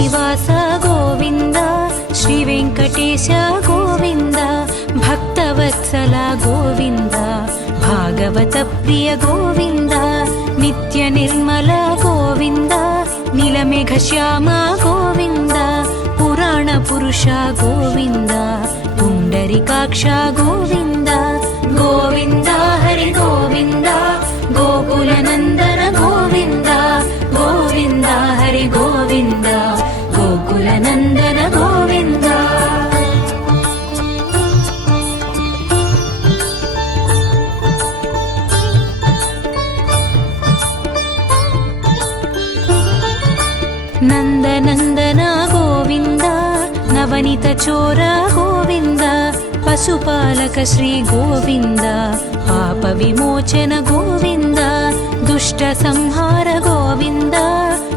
శ్రీనివాస గోవింద శ్రీ వెంకటేశ గోవింద భక్తవత్సల గోవింద భాగవత ప్రియ గోవింద నిత్య నిర్మల గోవింద నీలమేఘ శ్యామ గోవింద పురాణ పురుష గోవింద పుండరీకాక్ష గోవింద గోవింద హరి గోవింద గోకుల నందన గోవింద గోవింద హరి గోవింద గోకుల నందన గోవింద. నందనందన గోవింద నవనిత చోర గోవింద పశుపాలక శ్రీ గోవింద పాప విమోచన గోవింద దుష్ట సంహార గోవింద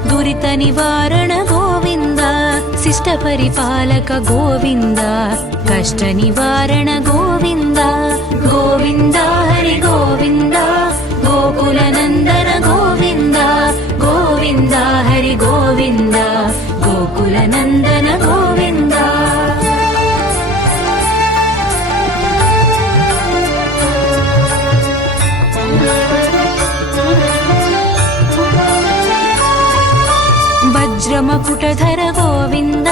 దురిత నివారణ గోవింద శిష్ట పరిపాలక గోవింద కష్ట నివారణ గోవింద గోవింద హరి గోవింద గోకుల నందన గోవింద గోవింద హరి గోవింద గోకుల నందన గోవింద. వజ్రమకుటధర గోవింద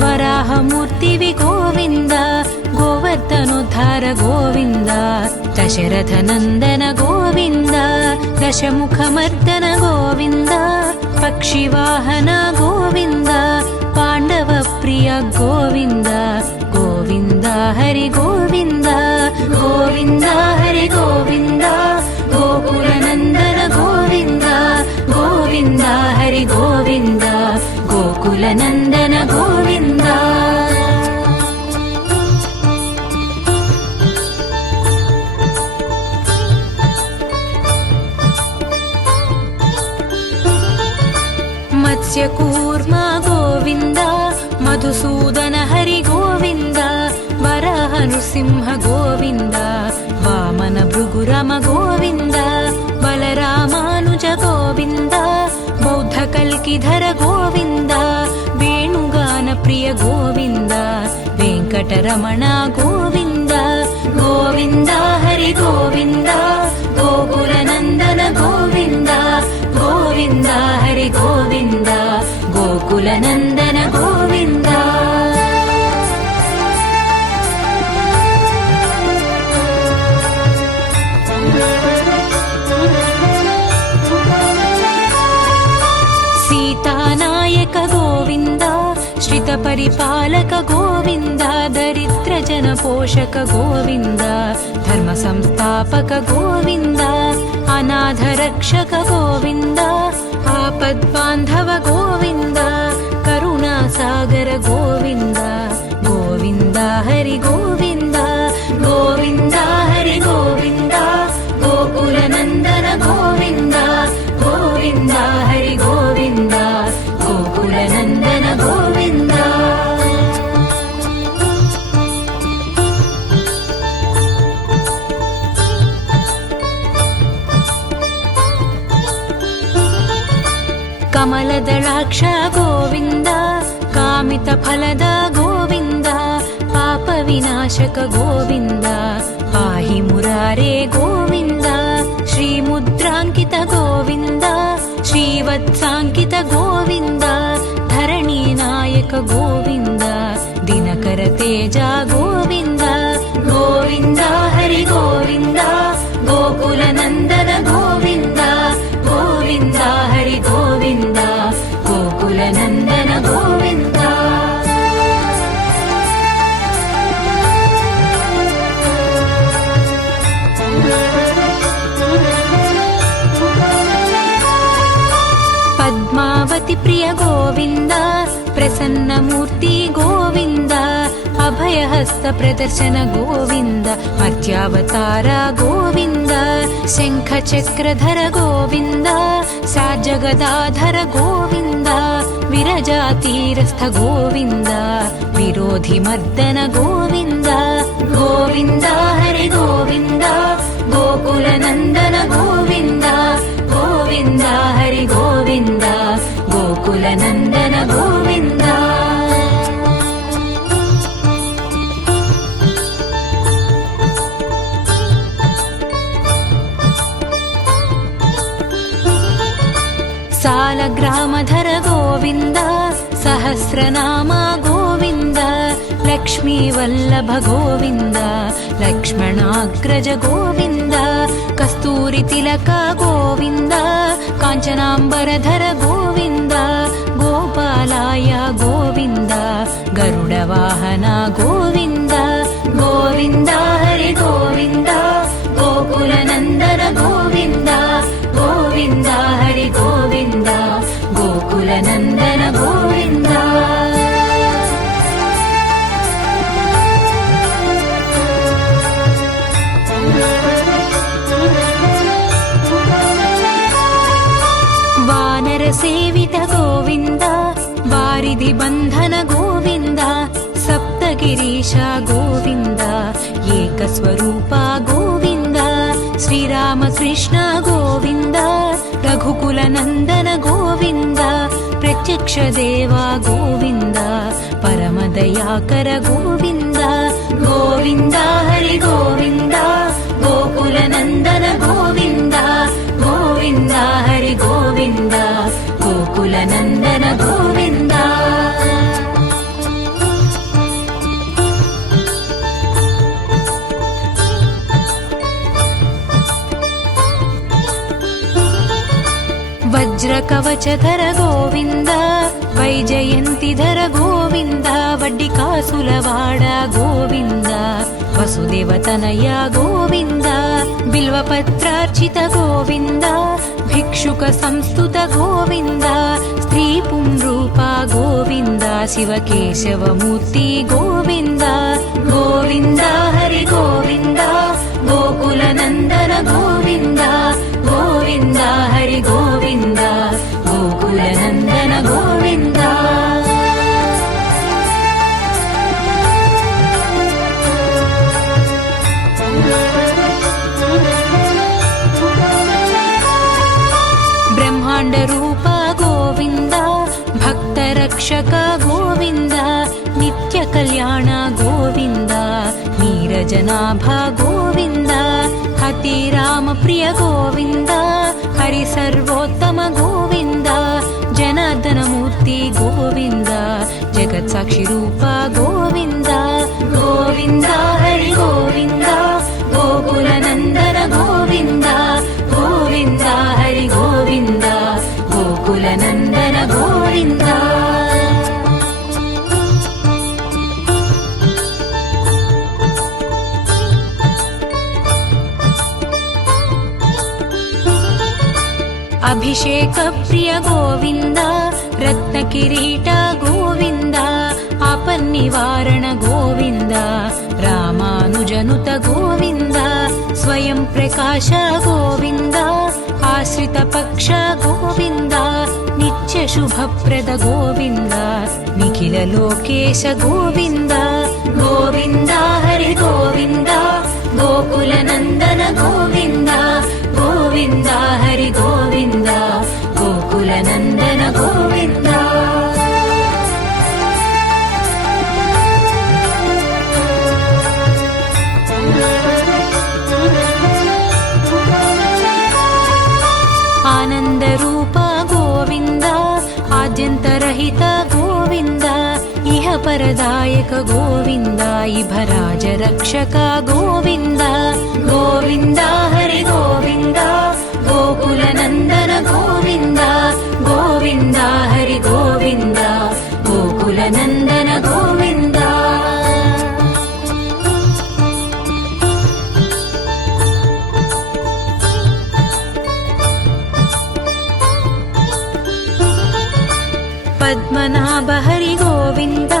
వరాహమూర్తివి గోవింద గోవర్ధనోద్ధార గోవింద దశరథ నందన గోవింద దశముఖమర్దన గోవింద పక్షివాహన గోవింద పాండవ ప్రియ గోవింద గోవింద హరి గోవింద గోవింద హరి గోవింద గోకుల నందన గోవింద గోవింద హరి గోవింద గోకుల నందన గోవింద. మత్స్యకూర్మ గోవింద మధుసూదన హరి గోవింద వరాహ నృసింహ గోవింద వామన భృగురమ గోవింద బలరామానుజ గోవింద బౌద్ధ కల్కిధర గోవింద వేణుగాన ప్రియ గోవింద వెంకటరమణ గోవింద గోవింద హరి గోవింద గోకుల నందన గోవింద గోవింద హరి గోవింద గోకుల నందన గోవింద. సీతానాయక గోవింద శ్రిత పరిపాలక గోవింద దరిద్ర జన పోషక గోవింద ధర్మ సంస్థాపక గోవింద అనాథ రక్షక గోవింద ఆపద్బాంధవ గోవింద కరుణా సాగర గోవింద గోవింద హరి గోవింద గోవింద హరి గోవింద గోకుల నందన గోవింద గోవింద హరి గోవింద గోకుల నందన గోవింద. కమలదళాక్ష గోవింద కామిత ఫలద గోవింద పాప వినాశక గోవింద పాహి మురారే గోవింద శ్రీముద్రాంకిత గోవింద శ్రీవత్సాంకిత గోవింద ధరణీ నాయక గోవింద దినకర తేజ గోవింద గోవింద హరి గోవింద గోకుల నందన గోవింద గోవింద హరి గోవింద గోకుల నందన గోవింద. పద్మావతి ప్రియ గోవింద ప్రసన్నమూర్తి గోవింద అభయహస్త ప్రదర్శన గోవింద మత్యావతార గోవింద శంఖ చక్రధర గోవింద సాజగదాధర గోవింద విరజాతీరస్థ గోవింద విరోధి మర్దన గోవింద గోవింద హరి గోవింద గోకుల నందన గోవింద గోవింద హరి గోవింద గోకుల गोकुलनन्दन गोविन्द सालग्रामधर गोविन्द सहस्रनाम गोविन्द लक्ष्मीवल्लभ गोविन्द लक्ष्मणाग्रज गोविन्द कस्तूरितिलक गोविन्द काञ्चनाम्बरधर गोविन्द गोपालाय गोविन्द गरुडवाहन गोविन्द गोविन्द हरि गोविन्द गोकुलनन्दन गोविन्द गोविन्द हरि गोविन्द गोकुलनन्दन गोविन्द वानरसेवित गोविन्द वारिधि बन्धन गोविन्द सप्तगिरीश गोविन्द एकस्वरूप गोविन्द श्रीरामकृष्ण गोविन्द रघुकुलनन्दन गोविन्द प्रत्यक्ष देवा गोविन्द परमदयाकर गोविन्द गोविन्द हरि गोविन्द गोकुलनन्दन गोविन्द गोविन्द हरि गोविन्द गोकुलनन्दन गोविन्द वज्रकवचधर गोविन्द वैजयन्तिधर गोविन्द वड्डिकासुलवाड गोविन्द वसुदेवतनय गोविन्द बिल्वपत्रार्चित गोविन्द भिक्षुक संस्तुत गोविन्द स्त्रीपुंरूप गोविन्द शिवकेशवमूर्ति गोविन्द गोविन्द हरि गोविन्द गोकुलनन्दन गोविन्द गोविन्द हरि गोविन्द गोकुलनन्दन गोविन्द ब्रह्माण्डरूप गोविन्द भक्तरक्षक गोविन्द नित्यकल्याण गोविन्द नीरजनाभ गोविन्द हतिरामप्रिय गोविन्द हरिसर्वोत्तम गोविन्द जनार्दनमूर्ति गोविन्द जगत्साक्षिरूप गोविन्द गोविन्द हरि गोविन्द गोकुलनन्दन गोविन्द गोविन्द हरि गोविन्द गोकुलनन्दन गोविन्द अभिषेक प्रिय गोविन्द रत्नकिरीट गोविन्द आपन्निवारण गोविन्द रामानुजनुत गोविन्द स्वयं प्रकाश गोविन्द आश्रित पक्ष गोविन्द नित्य शुभप्रद गोविन्द निखिल लोकेश गोविन्द गोविन्द हरि गोविन्द गोकुलनन्दन गोविन्द गोविन्द हरि गोविन्द गोकुलनन्दन गोविन्द आनन्दरूप गोविन्द आद्यन्तरहित गोविन्द इह परदायक गोविन्द इभराज रक्षक गोविन्द गोविन्द हरि गोविन्द गोकुलनन्दन गोविन्द गोविन्द हरि गोविन्द गोकुलनन्दन गोविन्द पद्मनाभ हरि गोविन्द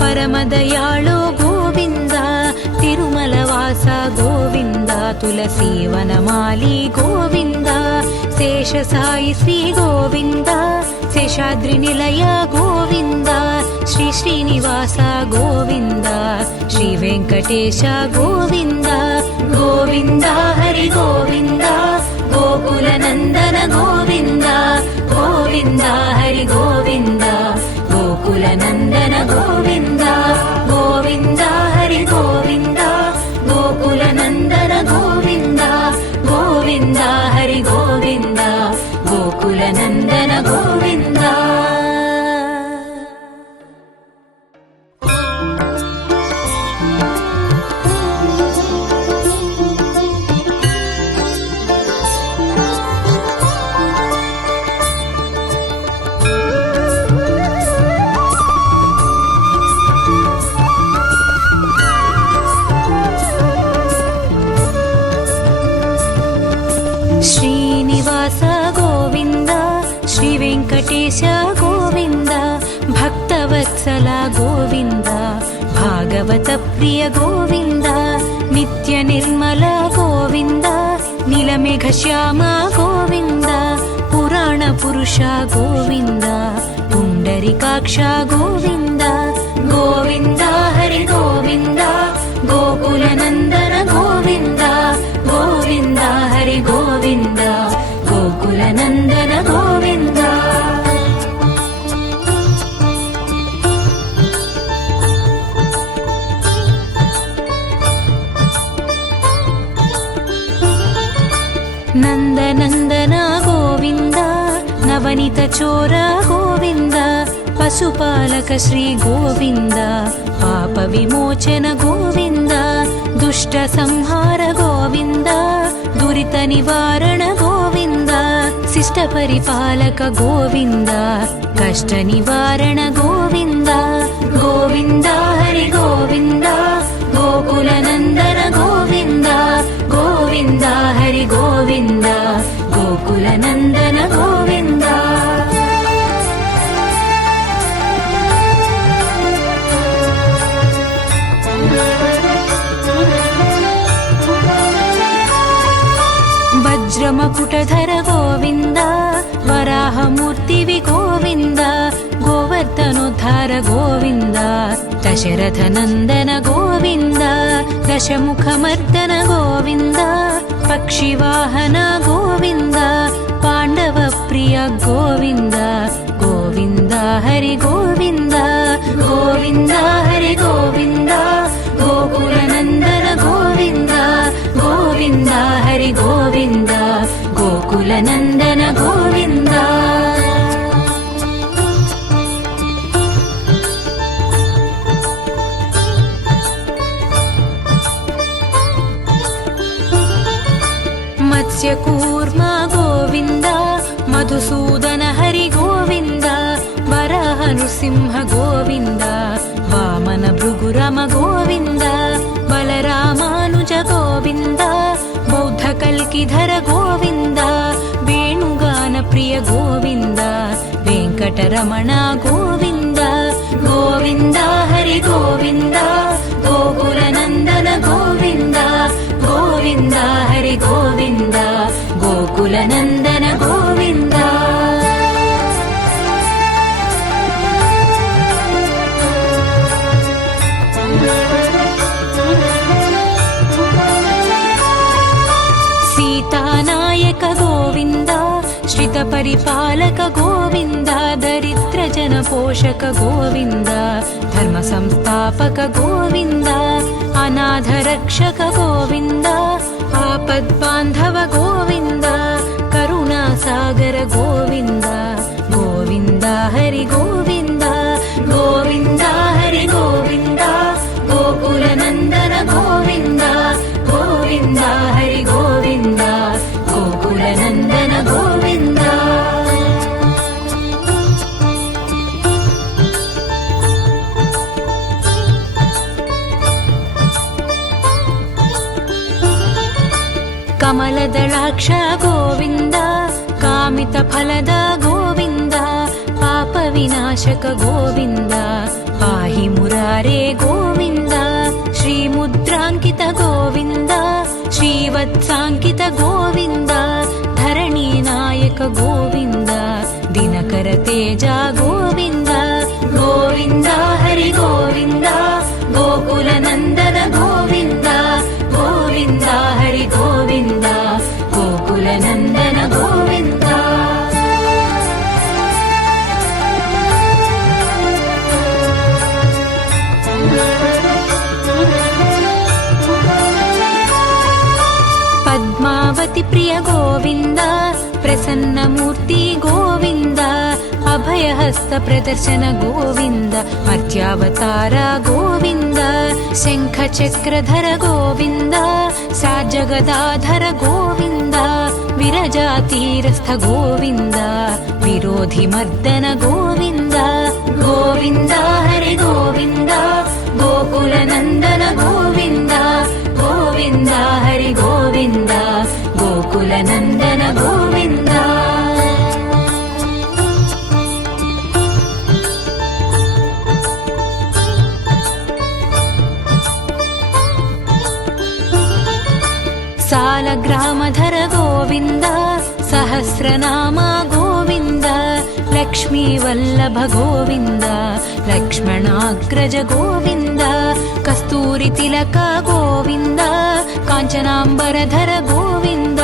परमदयाळु गोविन्द तिरुमलवास गोविन्द तुलसीवनमाली गोविन्द शेषसायि श्री गोविन्द शेषाद्रिनिलय गोविन्द श्री श्रीनिवास गोविन्द श्री वेङ्कटेश गोविन्द गोविन्द हरि गोविन्द गोकुलनन्दन गोविन्द గోవింద హరి గోవింద గోకుల నందన గోవింద గోవింద హరి గోవింద గోకుల నందన గోవింద గోవింద హరి గోవింద గోకుల నందన గోవింద. శ్రీనివాస గోవింద శ్రీ వెంకటేశ గోవింద భక్తవత్సల గోవింద భాగవత ప్రియ గోవింద నిత్య నిర్మల గోవింద నీలమేఘ శ్యామ గోవింద పురాణ పురుష గోవింద పుండరీకాక్ష గోవింద గోవింద హరి గోవింద గోకుల నందన గోవింద గోవింద హరి గోవింద గోకుల నందన గోవింద. నందనందన గోవింద నవనిత చోర గోవింద పశుపాలక శ్రీ గోవింద పాప విమోచన గోవింద దుష్ట సంహార గోవింద దురిత నివారణ గోవింద శిష్ట పరిపాలక గోవింద కష్ట నివారణ గోవింద గోవింద హరి గోవింద గోకుల నందన గోవింద గోవింద హరి గోవింద గోకుల నందన గోవింద. వజ్రమకుటధర గోవింద వరాహమూర్తివి గోవింద గోవర్ధనోద్ధార గోవింద దశరథ నందన గోవింద దశముఖమర్దన గోవింద పక్షివాహన గోవింద పాండవ ప్రియ గోవింద గోవింద హరి గోవింద గోవింద హరి గోవింద గోకుల నందన గోవింద గోవింద హరి గోవింద గోకుల నందన గోవింద. మత్స్యకూర్మ గోవింద మధుసూదన హరి గోవింద వరాహ నృసింహ గోవింద వామన భృగురమ గోవింద బలరామానుజ గోవింద బౌద్ధ కల్కిధర గోవింద వేణుగాన ప్రియ గోవింద వెంకటరమణ గోవింద గోవింద హరి గోవింద గోకుల నందన గోవింద గోవింద హరి గోవింద గోకుల నందన గోవింద. సీతానాయక గోవింద శ్రిత పరిపాలక గోవింద దరిద్ర జన పోషక గోవింద ధర్మ సంస్థాపక గోవింద అనాథ రక్షక గోవింద ఆపద్బాంధవ గోవింద కరుణా సాగర గోవింద గోవింద హరి గోవింద గోవింద హరి గోవింద గోకుల నందన గోవింద గోవింద హరి గోవింద గోకుల నందన గోవింద. కమలదళాక్ష గోవింద కామిత ఫలద గోవింద పాప వినాశక గోవింద పాహి మురారే గోవింద శ్రీముద్రాంకిత గోవింద శ్రీవత్సాంకిత గోవింద ధరణీ నాయక గోవింద దినకర తేజ గోవింద గోవింద హరి గోవింద గోకుల నందన గోవింద గోవింద హరి గోవింద గోకుల నందన గోవింద. प्रिय गोविन्द प्रसन्नमूर्ति गोविन्द अभयहस्त प्रदर्शन गोविन्द मर्त्यावतार गोविन्द शङ्खचक्रधर गोविन्द साजगदाधर गोविन्द विरजातीरस्थ गोविन्द विरोधिमर्दन गोविन्द गोविन्द हरि गोविन्द गोकुलनन्दन गोविन्द गोविन्द हरि गोविन्द गोकुलनन्दन गोविन्द सालग्रामधर गोविन्द सहस्रनाम गोविन्द लक्ष्मीवल्लभ गोविन्द लक्ष्मणाग्रज गोविन्द कस्तूरितिलक गोविन्द काञ्चनाम्बरधर गोविन्द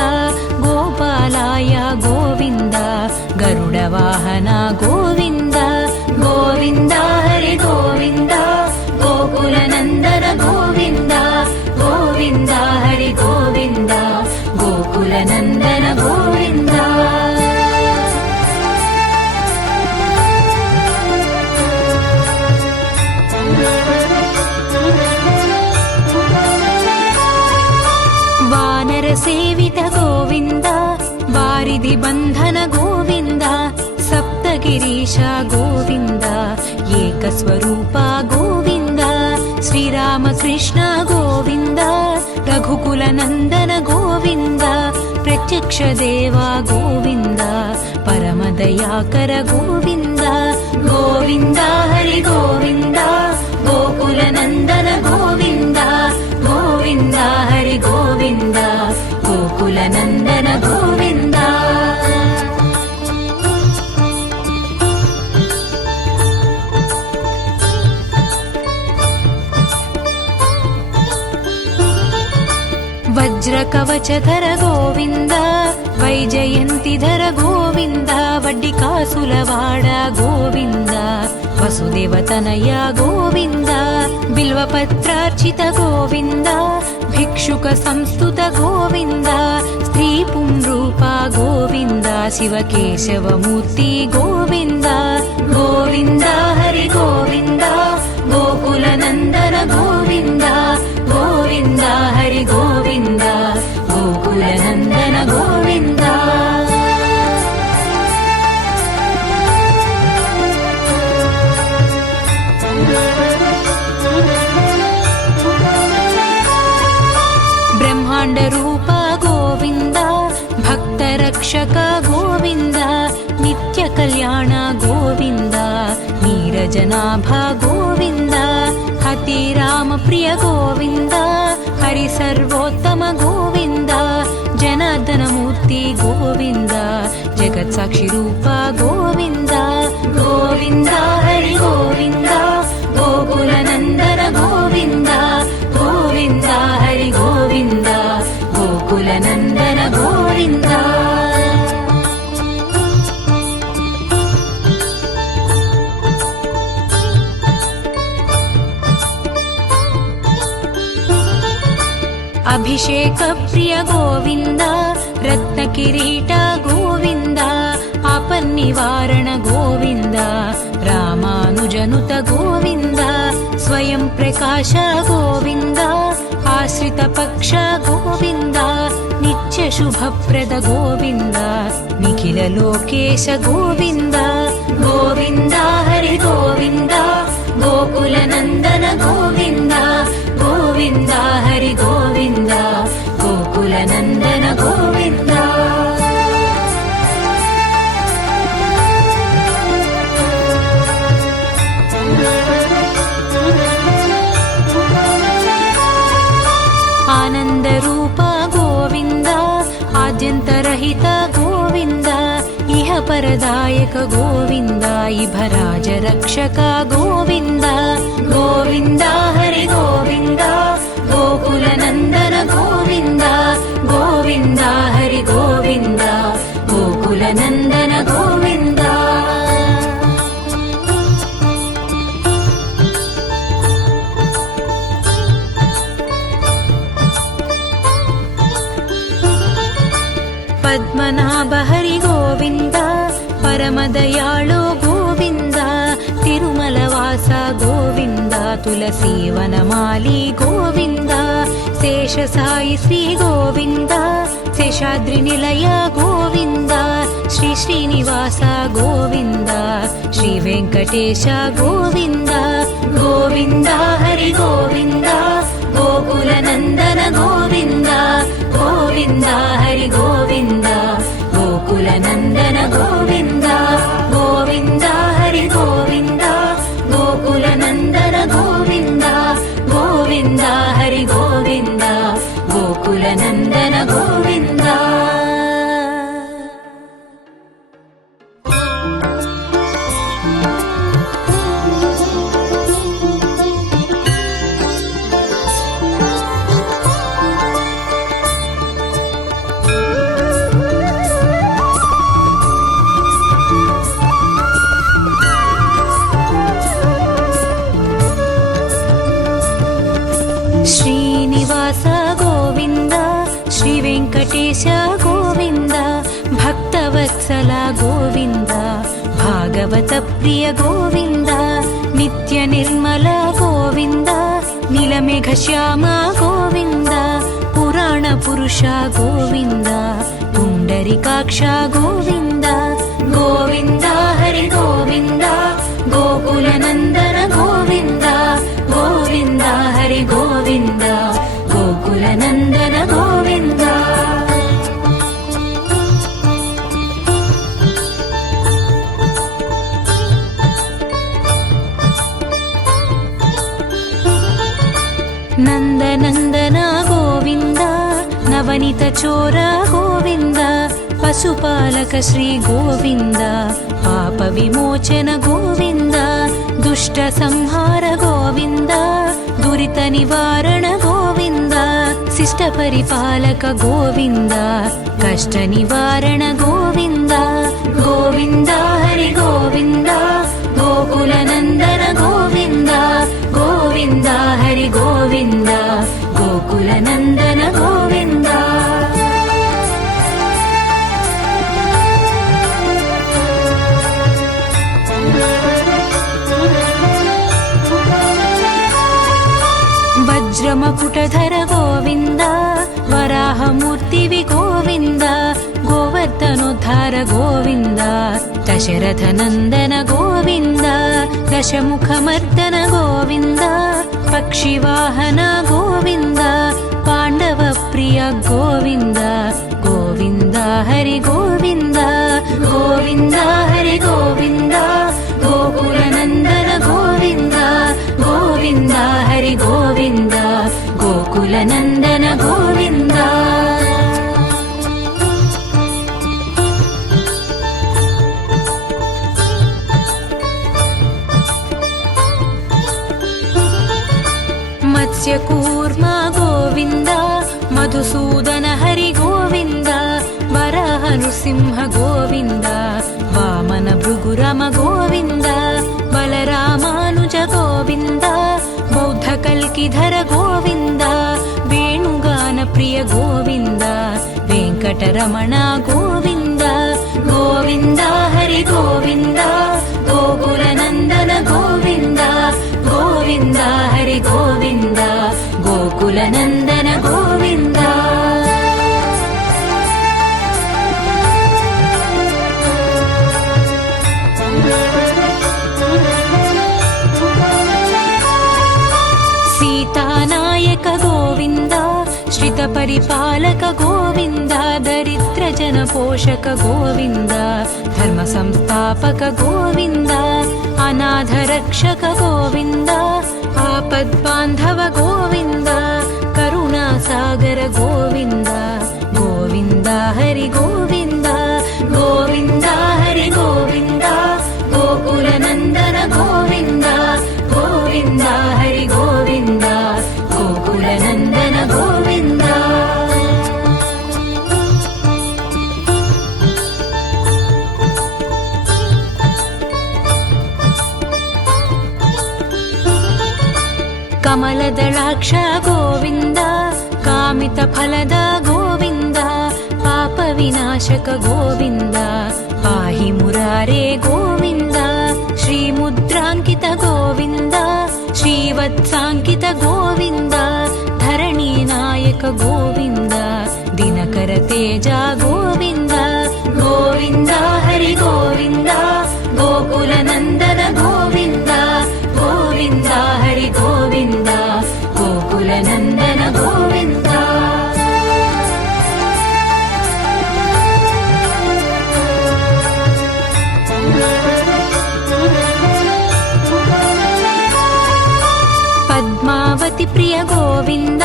गोपालाय गोविन्द गरुडवाहन गोविन्द गोविन्द हरि गोविन्द गोकुलनन्दन गोविन्द गोविन्द हरि गोविन्द गोकुलनन्दन गोविन्द वानरसेवित गोविन्द वारिधिबन्धन गोविन्द सप्तगिरीश गोविन्द एकस्वरूप गोविन्द श्रीरामकृष्ण गोविन्द रघुकुलनन्दन गोविन्द प्रत्यक्ष देवा गोविन्द परमदयाकर गोविन्द गोविन्द हरि गोविन्द गोकुलनन्दन गोविन्द गोविन्द हरि गोविन्द गोकुलनन्दन गोविन्द वज्रकवचधर गोविन्द वैजयन्तिधर गोविन्द वड्डिकासुलवाड गोविन्द वसुदेवतनय गोविन्द बिल्वपत्रार्चित गोविन्द भिक्षुक संस्तुत गोविन्द स्त्रीपुंरूप गोविन्द शिवकेशवमूर्ति गोविन्द गोविन्द हरि गोविन्द गोकुलनन्दन गोविन्द गोविन्द हरि गोविन्द गोकुलनन्दन गोविन्द ब्रह्माण्डरूप गोविन्द भक्तरक्षक गोविन्द नित्यकल्याण गोविन्द नीरजनाभ गोविन्द हतिरामप्रिय गोविन्द हरिसर्वोत्तम गोविन्द जनार्दनमूर्ति गोविन्द जगत्साक्षिरूप गोविन्द गोविन्द हरि गोविन्द गोकुलनन्दन गोविन्द गोविन्द हरि गोविन्द गोकुलनन्दन गोविन्द अभिषेक प्रिय गोविन्द रत्नकिरीट गोविन्द आपन्निवारण गोविन्द रामानुजनुत गोविन्द स्वयं प्रकाश गोविन्द आश्रित पक्ष गोविन्द नित्य शुभप्रद गोविन्द निखिल लोकेश गोविन्द गोविन्द हरि गोविन्द गोकुलनन्दन गोविन्द गोविन्द हरि गोविन्द गोकुलनन्दन गोविन्द आनन्दरूप गोविन्द आद्यन्तरहित गोविन्द इह परदायक गोविन्द इभराज रक्षक गोविन्द गोविन्द हरि गोविन्द गोकुलनन्दन गोविन्द गोविन्द हरि गोविन्द गोकुलनन्दन गोविन्द परमदयाळो गोविन्द तिरुमलवास गोविन्द तुलसीवनमाली गोविन्द शेषसायि श्री गोविन्द शेषाद्रिनिलय गोविन्द श्री श्रीनिवास गोविन्द श्री वेङ्कटेश गोविन्द गोविन्द हरि गोविन्द गोकुलनन्दन गोविन्द गोविन्द हरि गोविन्द गोकुलनन्दन गोविन्द गोविन्द हरि गोविन्द गोकुलनन्दन गोविन्द गोविन्द हरि गोविन्द गोकुलनन्दन गोविन्द। श्रीनिवास गोविन्द श्री वेङ्कटेश गोविन्द भक्तवत्सल गोविन्द भागवत प्रिय गोविन्द नित्य निर्मल गोविन्द नीलमेघश्याम गोविन्द पुराण पुरुष गोविन्द पुण्डरीकाक्ष गोविन्द गोविन्द हरि गोविन्द गोकुलनन्दन गोविन्द गोविन्द हरि गोविन्द गोकुलनन्दन गोविन्द। नन्दनन्दन गोविन्द नवनीत चोर गोविन्द पशुपालक श्री गोविन्द पाप विमोचन गोविन्द दुष्ट संहार गोविन्द दुरित निवारण गोविन्द शिष्ट परिपालक गोविन्द कष्ट निवारण गोविन्द गोविन्द हरि गोविन्द गोकुलनन्दन गोविन्द गोविन्द हरि गोविन्द गोकुलनन्दन गोविन्द। वज्रमकुटधर गोविन्द वराहमूर्तिवि गोविन्द गोवर्धनोद्धार गोविन्द दशरथनन्दन गोविन्द दशमुखमर्दन गोविन्द पक्षिवाहन गोविन्द पाण्डवप्रिय गोविन्द गोविन्द हरि गोविन्द गोविन्द हरि गोविन्द गोकुलनन्दन गोविन्द गोविन्द हरि गोविन्द गोकुलनन्दन गोविन्द। मत्स्यकूर्म गोविन्द मधुसूदन हरि गोविन्द वराह नृसिंह गोविन्द वामन भृगुरम गोविन्द बलरामानुज गोविन्द बौद्ध कल्किधर गोविन्द वेणुगान प्रिय गोविन्द वेङ्कटरमण गोविन्द गोविन्द हरि गोविन्द गोकुलनन्दन गोविन्द गोविन्द हरि गोविन्द गोकुलनन्दन गोविन्द। सीतानायक गोविन्द श्रितपरिपालक गोविन्द दरिद्रजन पोषक गोविन्द धर्म संस्थापक गोविन्द अनाथ रक्षक गोविन्द आपद्बान्धव गोविन्द करुणासागर गोविन्द गोविन्द हरि गोविन्द गोविन्द हरि गोविन्द गोकुलनन्दन गोविन्द गोविन्द हरि गोविन्द गोकुलनन्दन गोविन्द। कमलदलाक्ष गोविन्द कामितफलद गोविन्द पापविनाशक गोविन्द पाहि मुरारे गोविन्द श्रीमुद्राङ्कित गोविन्द श्रीवत्साङ्कित गोविन्द धरणीनायक गोविन्द दिनकर तेजा गोविन्द गोविन्द हरि गोविन्द गोकुलनन्दन गोविन्द गोविन्द हरि गोविन्द गोकुलनन्दन गोविन्द पद्मावती प्रिय गोविन्द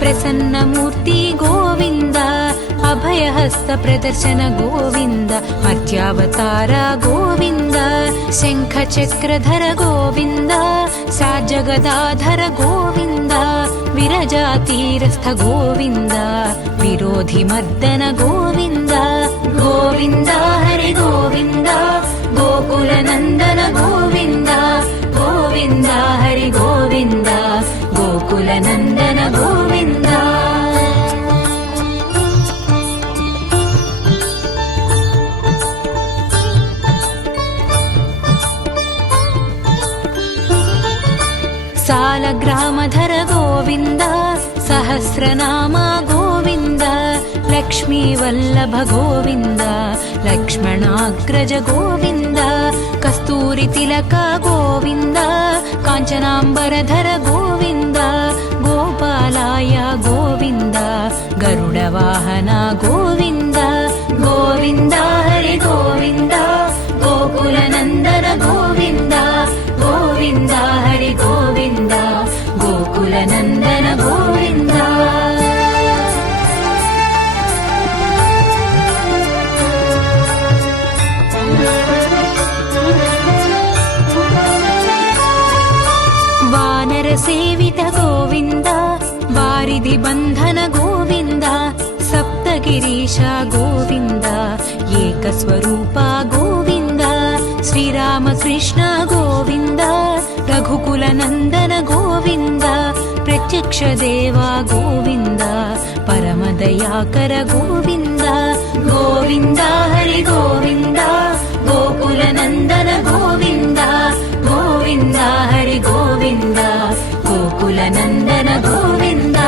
प्रसन्नमूर्ति गोविन्द अभयहस्त प्रदर्शन गोविन्द मर्त्यावतार गोविन्द शङ्खचक्रधर गोविन्द साजगदाधर गोविन्द विरजातीरस्थ गोविन्द विरोधिमर्दन गोविन्द गोविन्द हरि गोविन्द गोकुलनन्दन गोविन्द गोविन्द हरि गोविन्द गोकुलनन्दन गोविन्द सालग्रामधर गोविन्द सहस्रनाम गोविन्द लक्ष्मीवल्लभ गोविन्द लक्ष्मणाग्रज गोविन्द कस्तूरितिलक गोविन्द काञ्चनाम्बरधर गोविन्द गोपालाय गोविन्द गरुडवाहन गोविन्द गोविन्द हरि गोविन्द गोकुलनन्दन गोविन्द गोविन्द हरि गोविन्द गोकुलनन्दन गोविन्द वानरसेवित गोविन्द वारिधिबन्धन गोविन्द सप्तगिरीश गोविन्द एकस्वरूप गोविन्द श्रीरामकृष्ण गोविन्द रघुकुलनन्दन गोविन्द प्रत्यक्ष देवा गोविन्द परमदयाकर गोविन्द गोविन्द हरि गोविन्द गोकुलनन्दन गोविन्द गोविन्द हरि गोविन्द गोकुलनन्दन गोविन्द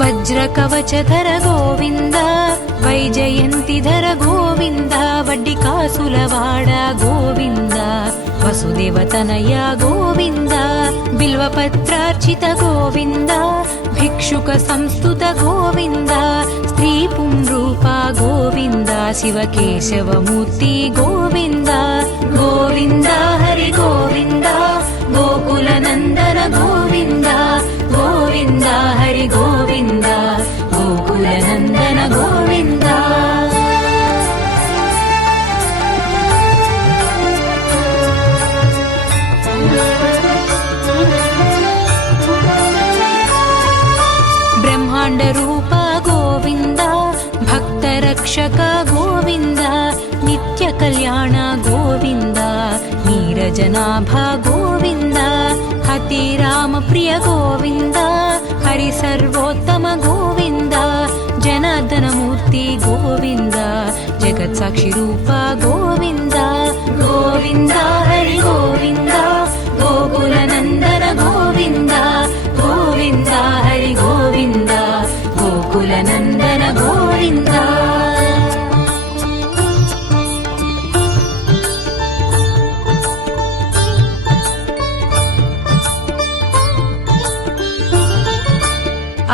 वज्रकवचधर गोविन्द वैजयन्तिधर गोविन्द वड्डिकासुलवाड गोविन्द वसुदेवतनय गोविन्द बिल्वपत्रार्चित गोविन्द भिक्षुक संस्तुत गोविन्द स्त्रीपुंरूप गोविन्द शिवकेशवमूर्ति गोविन्द गोविन्द हरि गोविन्द गोकुलनन्दन गोविन्द गोविन्द हरि गोविन्द गोकुलनन्दन गोविन्द ब्रह्माण्डरूप गोविन्द भक्तरक्षक गोविन्द नित्यकल्याण गोविन्द नीरजनाभ गोविन्द हतिरामप्रिय गोविन्द हरिसर्वोत्तम गोविन्द जनार्दनमूर्ति गोविन्द जगत्साक्षिरूप गोविन्द गोविन्द हरि गोविन्द गोकुलनन्दन गोविन्द गोविन्द हरि गोविन्द गोकुलनन्दन गोविन्द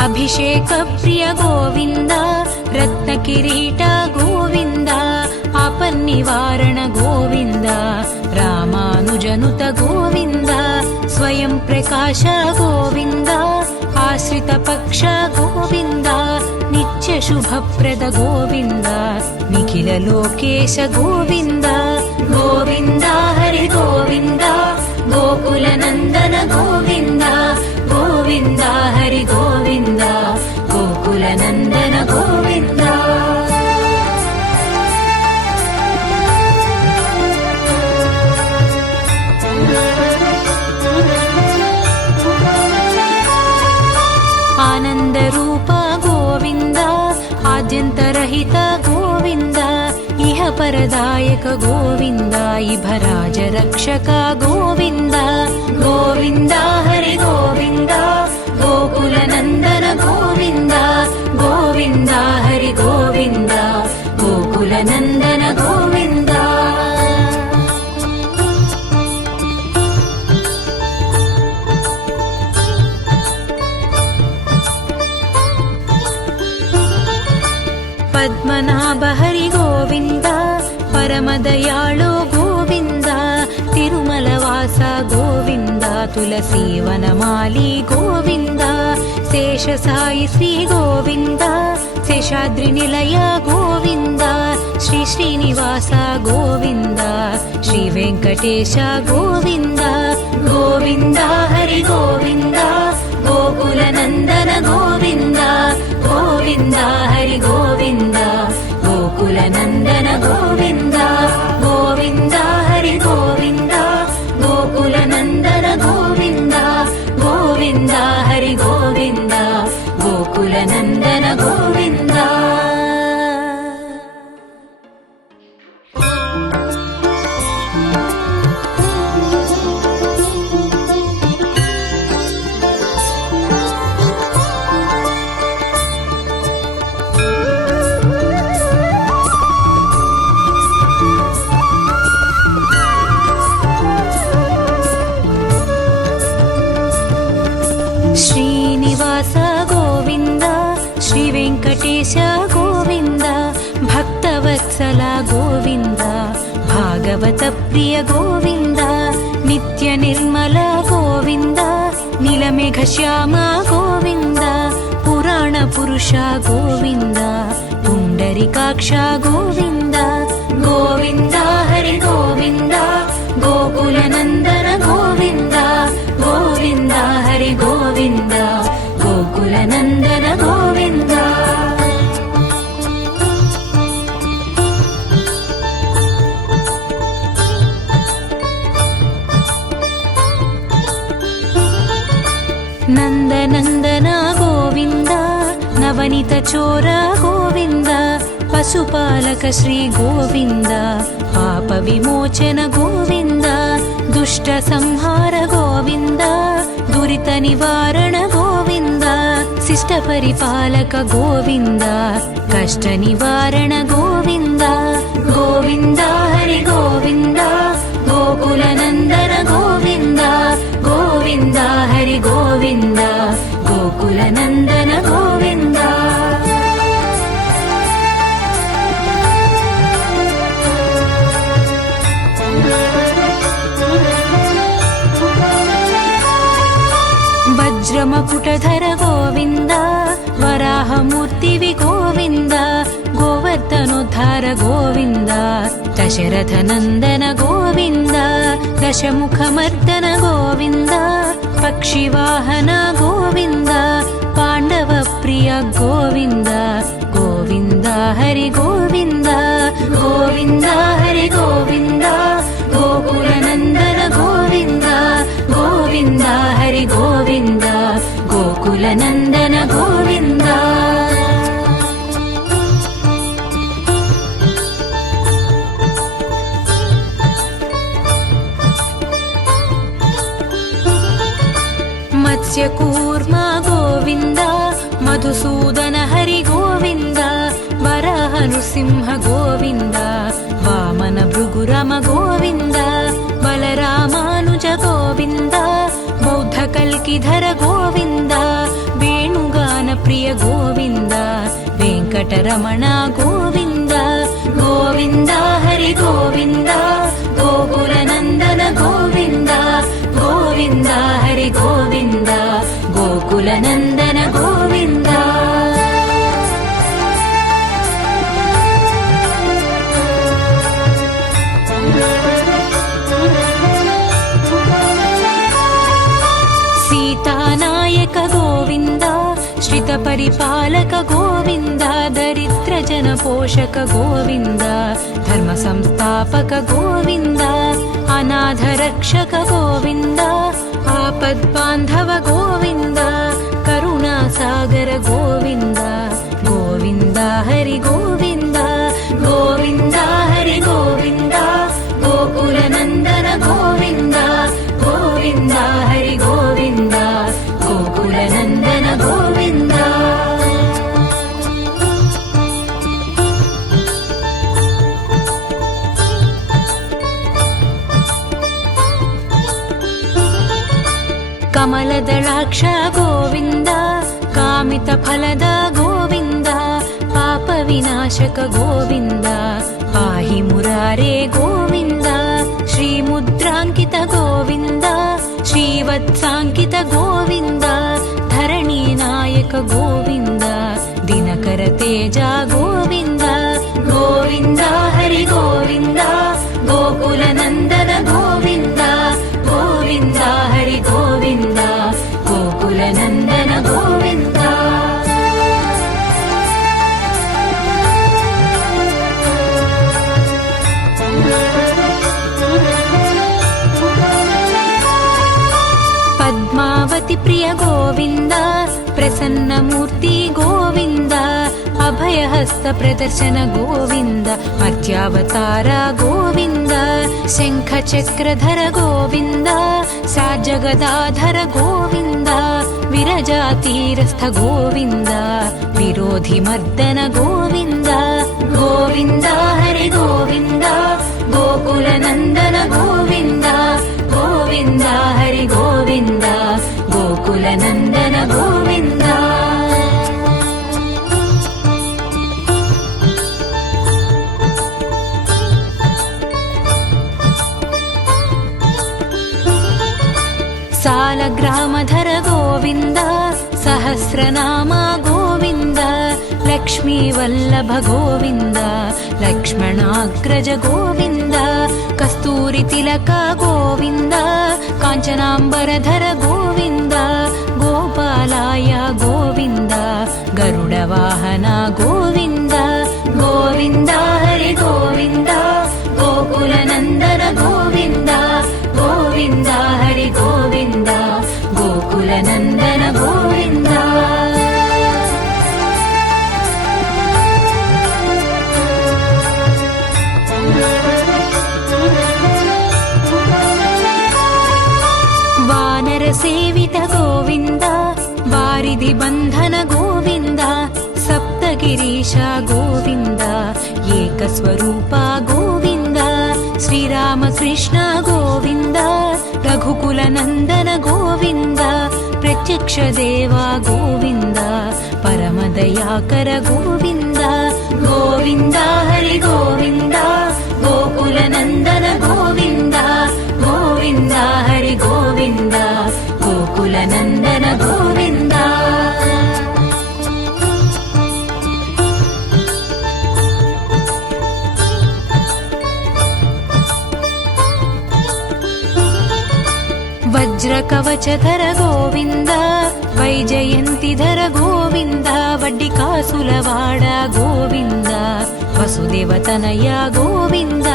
अभिषेक प्रिय गोविन्द रत्नकिरीट गोविन्द आपन्निवारण गोविन्द रामानुजनुत गोविन्द स्वयं प्रकाश गोविन्द आश्रित पक्ष गोविन्द नित्य शुभप्रद गोविन्द निखिल लोकेश गोविन्द गोविन्द हरि गोविन्द गोकुलनन्दन गोविन्द गोविन्द हरि गोविन्द गोकुलनन्दन गोविन्द आनन्दरूप गोविन्द आद्यन्तरहित गोविन्द इह परदायक गोविन्द इभराज रक्षक गोविन्द गोविन्द हरि गोविन्द गोकुलनन्दन गोविन्द गोविन्द हरि गोविन्द गोकुलनन्दन गोविन्द पद्मनाभ हरि गोविन्द परमदयाळु गोविन्द तिरुमलवास गोविन्द तुलसीवनमाली गोविन्द शेषसायि श्री गोविन्द शेषाद्रिनिलय गोविन्द श्री श्रीनिवास गोविन्द श्री वेङ्कटेश गोविन्द गोविन्द हरि गोविन्द गोकुलनन्दन गोविन्द गोविन्द हरि गोविन्द गोकुलनन्दन गोविन्द गोविन्द हरि गोविन्द गोकुलनन्दन गोविन्द गोविन्द हरि गोविन्द गोकुलनन्दन गोविन्द श्रीनिवास गोविन्द श्री वेङ्कटेश गोविन्द भक्तवत्सल गोविन्द भागवत प्रिय गोविन्द नित्य निर्मल गोविन्द नीलमेघ श्याम गोविन्द पुराण पुरुष गोविन्द पुण्डरीकाक्ष गोविन्द गोविन्द हरि गोविन्द गोकुलनन्दन गोविन्द गोविन्द हरि गोविन्द गोकुलनन्दन गोविन्द नन्दनन्दन गोविन्द नवनीत चोर गोविन्द पशुपालक श्री गोविन्द पाप विमोचन गोविन्द दुष्ट संहार गोविन्द दुरित निवारण गोविन्द शिष्ट परिपालक गोविन्द कष्ट निवारण गोविन्द गोविन्द हरि गोविन्द गोकुलनन्दन गोविन्द गोविन्द हरि गोविन्द गोकुलनन्दन गोविन्द वज्रमकुटधर गोविन्द वराहमूर्तिवि गोविन्द गोवर्धनोद्धार गोविन्द दशरथनन्दन गोविन्द दशमुखमर्दन गोविन्द पक्षिवाहन गोविन्द पाण्डवप्रिय गोविन्द गोविन्द हरि गोविन्द गोविन्द हरि गोविन्द गोकुलनन्दन गोविन्द गोविन्द हरि गोविन्द गोकुलनन्दन गोविन्द मत्स्यकूर्म गोविन्द मधुसूदन हरि गोविन्द वराहनृसिंह गोविन्द वामन भृगुरम गोविन्द बलरामानुज गोविन्द बौद्धकल्किधर गोविन्द वेणुगान प्रिय गोविन्द वेङ्कटरमण गोविन्द गोविन्द हरि गोविन्द गोकुलनन्दन गोविन्द गोविन्द हरि गोविन्द गोकुलनन्दन गोविन्द सीतानायक गोविन्द श्रितपरिपालक गोविन्द दरिद्रजन पोषक गोविन्द धर्म संस्थापक गोविन्द अनाथ रक्षक गोविन्द आपद्बान्धव गोविन्द करुणा सागर गोविन्द गोविन्द हरि गोविन्द गोविन्द हरि गोविन्द गोकुलनन्दन गोविन्द गोविन्द हरि गोविन्द गोकुलनन्दन गोविन्द कमलदलाक्ष गोविन्द कामितफलद गोविन्द पापविनाशक गोविन्द पाहि मुरारे गोविन्द श्रीमुद्राङ्कित गोविन्द श्रीवत्साङ्कित गोविन्द धरणीनायक गोविन्द दिनकर तेज गोविन्द गोविन्द हरि गोविन्द गोकुलनन्दन गोविन्द गोविन्द हरि गोविन्द गोकुलनन्दन गोविन्द पद्मावती प्रिय गोविन्द प्रसन्नमूर्ति गोविन्द अभयहस्त प्रदर्शन गोविन्द मर्त्यावतार गोविन्द शङ्खचक्रधर गोविन्द साजगदाधर गोविन्द विरजातीरस्थ गोविन्द विरोधिमर्दन गोविन्द गोविन्द हरि गोविन्द गोकुलनन्दन गोविन्द गोविन्द हरि गोविन्द गोकुलनन्दन गोविन्द सालग्रामधर गोविन्द सहस्रनाम गोविन्द लक्ष्मीवल्लभ गोविन्द लक्ष्मणाग्रज गोविन्द कस्तूरितिलक गोविन्द काञ्चनाम्बरधर गोविन्द गोपालाय गोविन्द गरुडवाहन गोविन्द गोविन्द हरि गोविन्द गोकुलनन्दन गोविन्द गोविन्द हरि गोविन्द गोकुलनन्दन गोविन्द वानरसेवित गोविन्द वारिधिबन्धन गोविन्द सप्तगिरीश गोविन्द एकस्वरूप गोविन्द श्रीरामकृष्ण गोविन्द रघुकुलनन्दन गोविन्द प्रत्यक्ष देवा गोविन्द परमदयाकर गोविन्द गोविन्द हरि गोविन्द गोकुलनन्दन गोविन्द गोविन्द हरि गोविन्द गोकुलनन्दन गोविन्द वज्रकवचधर गोविन्द वैजयन्तिधर गोविन्द वड्डिकासुलवाड गोविन्द वसुदेवतनय गोविन्द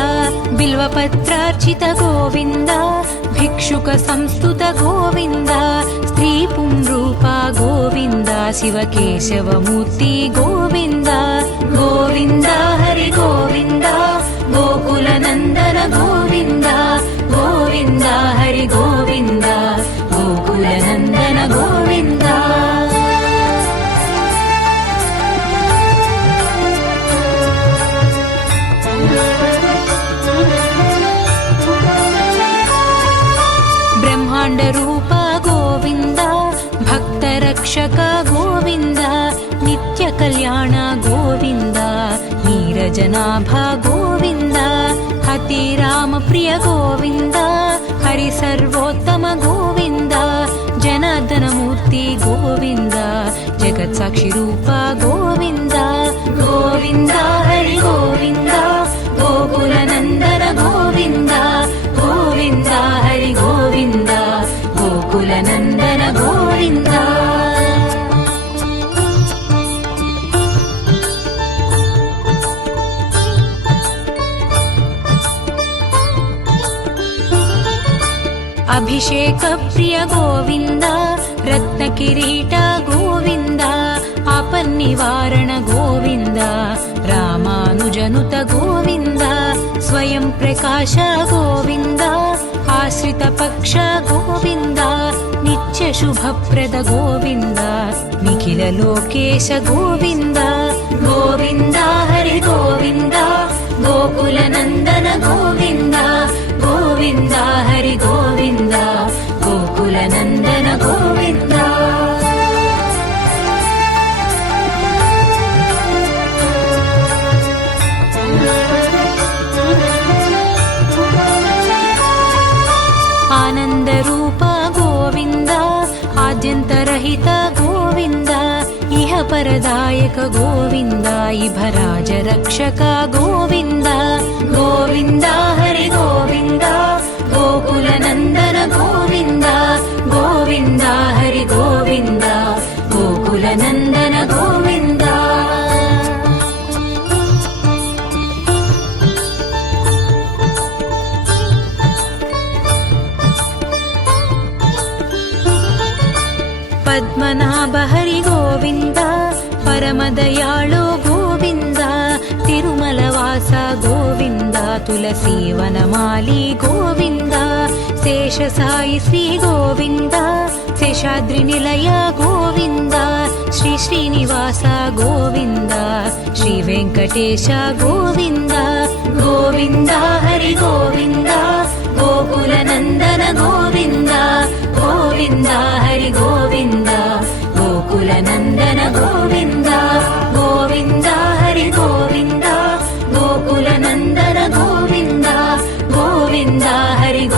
बिल्वपत्रार्चित गोविन्द भिक्षुक संस्तुत गोविन्द स्त्रीपुंरूप गोविन्द शिवकेशवमूर्ति गोविन्द गोविन्द हरि गोविन्द गोकुलनन्दन गोविन्द गोविन्द हरि गोविन्द गोकुलनन्दन गोविन्द ब्रह्माण्डरूप गोविन्द भक्तरक्षक गोविन्द नित्यकल्याण गोविन्द नीरजनाभ गोविन्द हतिरामप्रिय गोविन्द हरिसर्वोत्तम गोविन्द जनार्दनमूर्ति गोविन्द जगत्साक्षिरूप गोविन्द गोविन्द हरि गोविन्द गोकुलनन्दन गोविन्द गोविन्द हरि गोविन्द गोकुलनन्दन गोविन्द अभिषेक प्रिय गोविन्द रत्नकिरीट गोविन्द निवारण गोविन्द रामानुजनुत गोविन्द स्वयं प्रकाश गोविन्द आश्रित पक्ष गोविन्द नित्य शुभप्रद गोविन्द निखिल लोकेश गोविन्द गोविन्द हरि गोविन्द गोकुल नन्दन गोविन्द गोविन्द हरि गोविन्द गोकुल नन्दन गोविन्द आनन्दरूप गोविन्द आद्यन्तरहित गोविन्द इह परदायक गोविन्द इभराज रक्षक गोविन्द गोविन्द हरि गोविन्द गोकुल नन्दन गोविन्द गोविन्द हरि गोविन्द गोकुल नन्दन गोविन्द पद्मनाभ हरि गोविन्द परमदयाळो गोविन्द तिरुमलवास गोविन्द तुलसीवनमाली गोविन्द शेषसायि श्री गोविन्द शेषाद्रिनिलय गोविन्द श्री श्रीनिवास गोविन्द श्री वेङ्कटेश गोविन्द गोविन्द हरि गोविन्द गोकुल नन्दन गोविन्द गोविन्द हरि गोविन्द गोकुल नन्दन गोविन्द